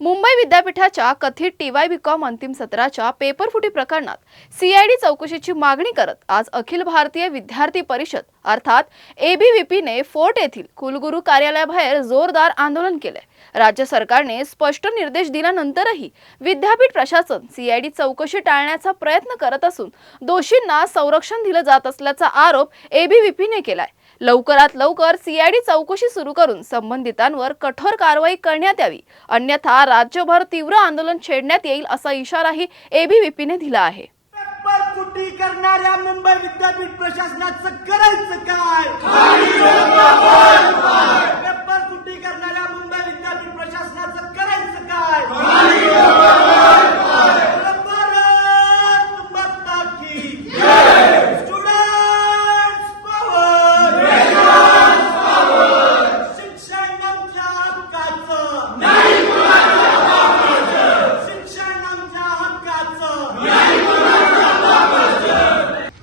मुंबई विद्यापीठाच्या कथित TY.BCom अंतिम सत्राच्या पेपरफुटी प्रकरणात CID चौकशीची मागणी करत आज अखिल भारतीय विद्यार्थी परिषद अर्थात ABVP ने फोर्ट येथील कुलगुरू कार्यालयाबाहेर जोरदार आंदोलन केले। राज्य सरकारने स्पष्ट निर्देश दिल्यानंतरही विद्यापीठ प्रशासन CID चौकशी टाळण्याचा प्रयत्न करत असून दोषींना संरक्षण दिले जात असल्याचा आरोप ABVP ने केलाय। लवकरात लवकर CID चौकशी सुरू करून संबंधितांवर कठोर कारवाई करण्यात यावी, अन्यथा राज्यभर तीव्र आंदोलन छेडण्यात येईल असा इशाराही ABVP ने दिला आहे। पेपरफुटी करणाऱ्या मुंबई विद्यापीठ प्रशासनाचं करायचं काय? पेपरफुटी करणाऱ्या मुंबई विद्यापीठ प्रशासनाचं करायचं काय? भारत माता की जय! Students power! शिक्षण आमच्या हक्काचं नाही, शिक्षण आमच्या हक्काचं नाही।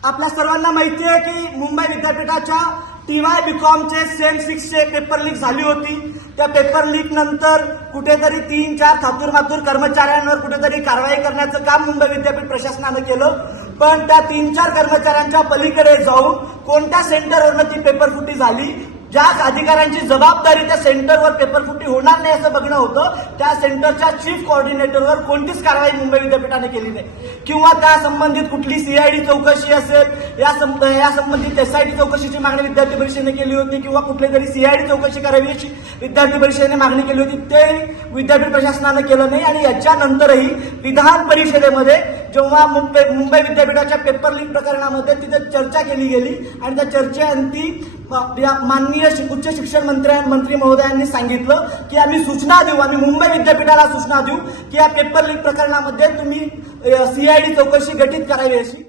आपल्या सर्वांना माहिती आहे की मुंबई विद्यापीठाच्या TY.BCom चे सेम 6 चे पेपर लीक झाली होती। त्या पेपर लीक नंतर कुठेतरी 3-4 थातुरमातुर कर्मचाऱ्यांवर कुठेतरी कारवाई करण्याचं काम मुंबई विद्यापीठ प्रशासनाने केलं, पण त्या 3-4 कर्मचाऱ्यांच्या पलीकडे जाऊन कोणत्या सेंटरवरनं ती पेपरफुटी झाली, ज्या अधिकाऱ्यांची जबाबदारी त्या सेंटरवर पेपरफुटी होणार नाही असं बघणं होतं, त्या सेंटरच्या चीफ कोऑर्डिनेटरवर कोणतीच कारवाई मुंबई विद्यापीठाने केली नाही किंवा त्या संबंधित कुठली CID चौकशी असेल, या संबंधित SIT चौकशीची मागणी विद्यार्थी परिषदेने केली होती किंवा कुठली तरी CID चौकशी करावी अशी विद्यार्थी परिषदेने मागणी केली होती, ते विद्यापीठ प्रशासनाने केलं नाही। आणि याच्यानंतरही विधान परिषदेमध्ये जेव्हा मुंबई विद्यापीठाच्या पेपर लीक प्रकरणामध्ये तिथे चर्चा केली गेली आणि त्या चर्चेअंती माननीय उच्च शिक्षण मंत्री महोदयांनी सांगितलं की आम्ही सूचना देऊ, आम्ही मुंबई विद्यापीठाला सूचना देऊ की या पेपर लीक प्रकरणामध्ये तुम्ही CID चौकशी गठीत करावी अशी।